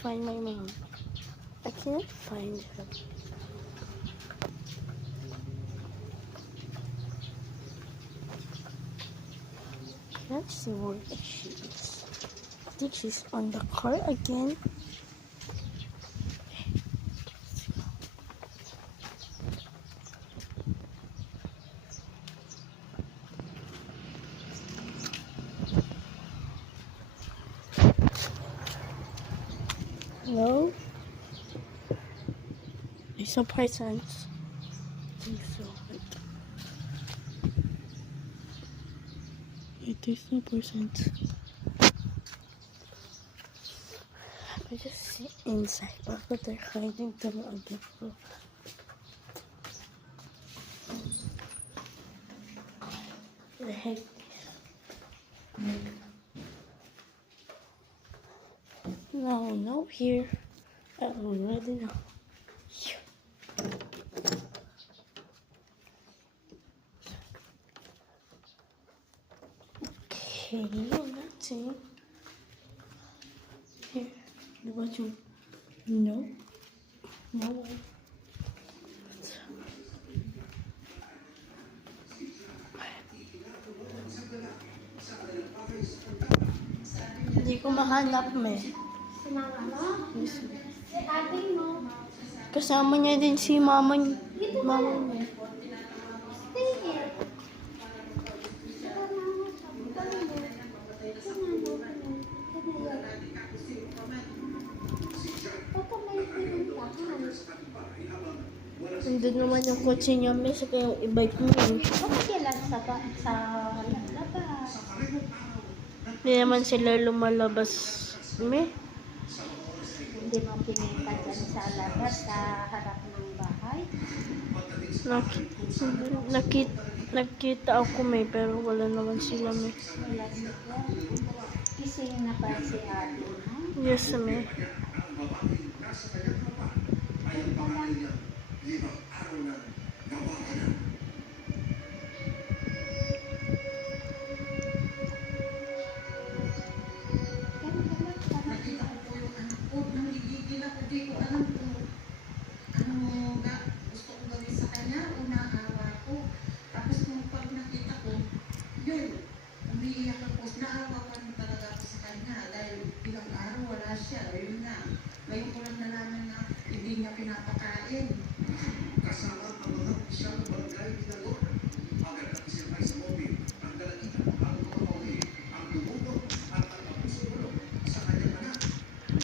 find my mom. I can't find her. Can't see where she is. I think she's on the car again. Hello? There's no presents. I think so. There's no presents. I just sit inside, but they're hiding them on the floor. The heck? No, here. I already know. Okay, nothing. Here, what you? No. Hindi ko mahanap me. Sinama mo? Yes. Si ate mo? Kasama niya din si mama niya. Mama niya. Nandun naman yung kotse niya, may saka yung e-bike mo. Bakit kailan sa labas? Hindi naman sila lumalabas. May? Hindi mo pinita dyan sa labas, sa harap ng bahay? Nakita ako may, pero wala naman sila may. Wala sila. Gising na pa si ate mo? Yes, may. Nakita ko po yung anak ko, nanggigigil ako, di ko alam kung gusto ko gawin sa kanya o naawa ko. Tapos nung pag nakita ko, yun, umiiyak ako, naawa ko naman talaga ako sa kanya dahil ilang araw wala siya, yun na. Ngayon ko lang nalaman na hindi niya pinapakain. Kasama